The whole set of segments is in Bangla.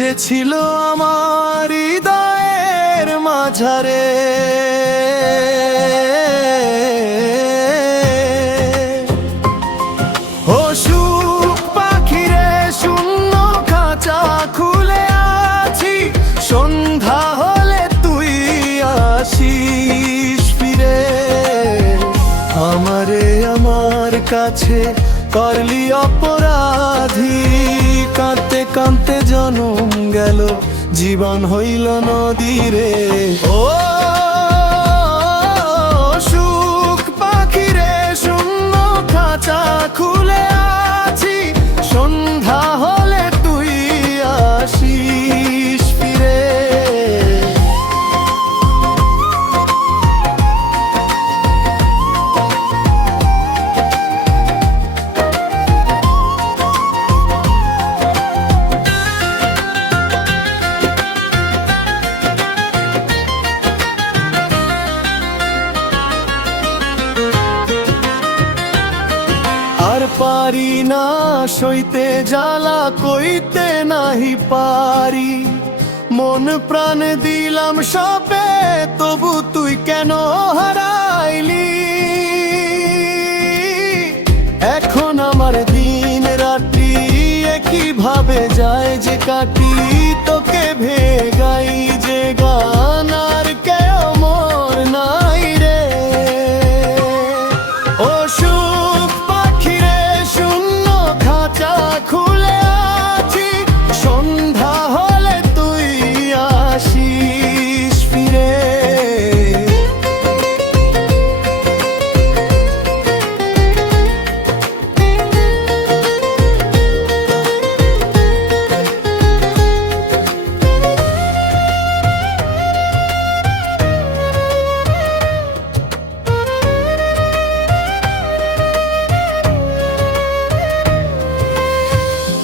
যে ছিল আমার হৃদয়ের মাঝারে। ও সুখ পাখিরে শূন্য খাঁচা খুলে আছি, সন্ধ্যা হলে তুই আসিস ফিরে। আমারে আমার কাছে করলি অপরাধী, কাঁদতে কাঁদতে জনম গেল, জীবন হইল নদী রে। ও সুখ পাখিরে শূন্য খাঁচা খুলে আছি, সন্ধ্যা হলে তুই আসিস ফিরে। আর পারি না সইতে জ্বালা, কইতে নাহি পারি, মন প্রাণ দিলাম সপে, তবু তুই কেন হারাইলি। এখন আমার দিন রাত্রি কিভাবে যায় যে কাটি, তোকে ভেগাই যে গান আর কেউ মোর নাই রে। ও সুখ পাখিরে শূন্য খাঁচা খুলে আছি, সন্ধ্যা হলে তুই আসিস ফিরে।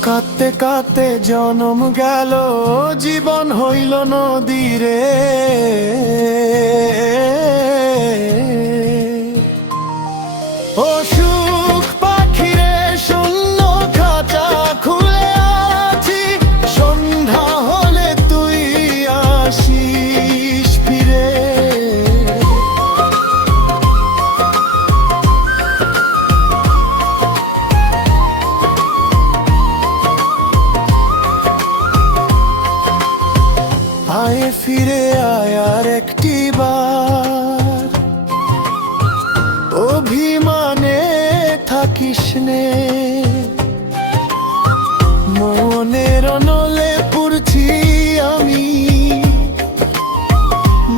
কাঁদতে কাঁদতে জনম গেল, জীবন হইল নদী রে। ও সুখ পাখিরে শূন্য খাঁচা খুলে আছি, সন্ধ্যা হলে তুই আসিস ফিরে। আয় ফিরে আয় আর একটি বার, অভিমানে থাকিস নে, মনের অনলে পুরছি আমি,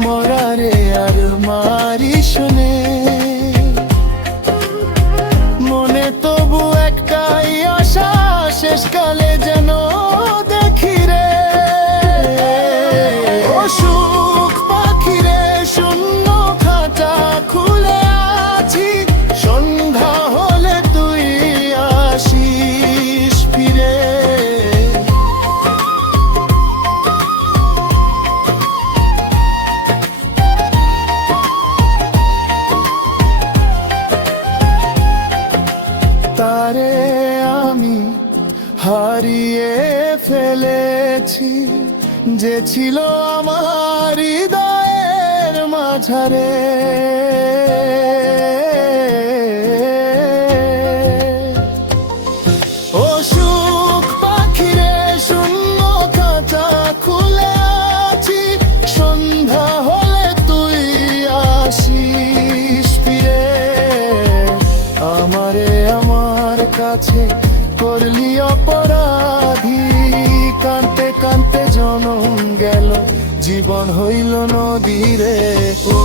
মরারে আর মারিস নে। মনে তবু একটাই আশা, শেষকালে যেন দেখি রে। সুখ পাখিরে শূন্য খাঁচা খুলে আছি, সন্ধ্যা হলে তুই আসিস ফিরে। তারে আমি হারিয়ে ফেলেছি, যে ছিল আমার হৃদয়ের মাঝারে। ও সুখ পাখিরে শূন্য খাঁচা খুলে আছি, সন্ধ্যা হলে তুই আসিস ফিরে। আমারে আমার কাছে করলি অপরাধী, কাঁদতে কাঁদতে জনম গেল, জীবন হইল নদী রে। ও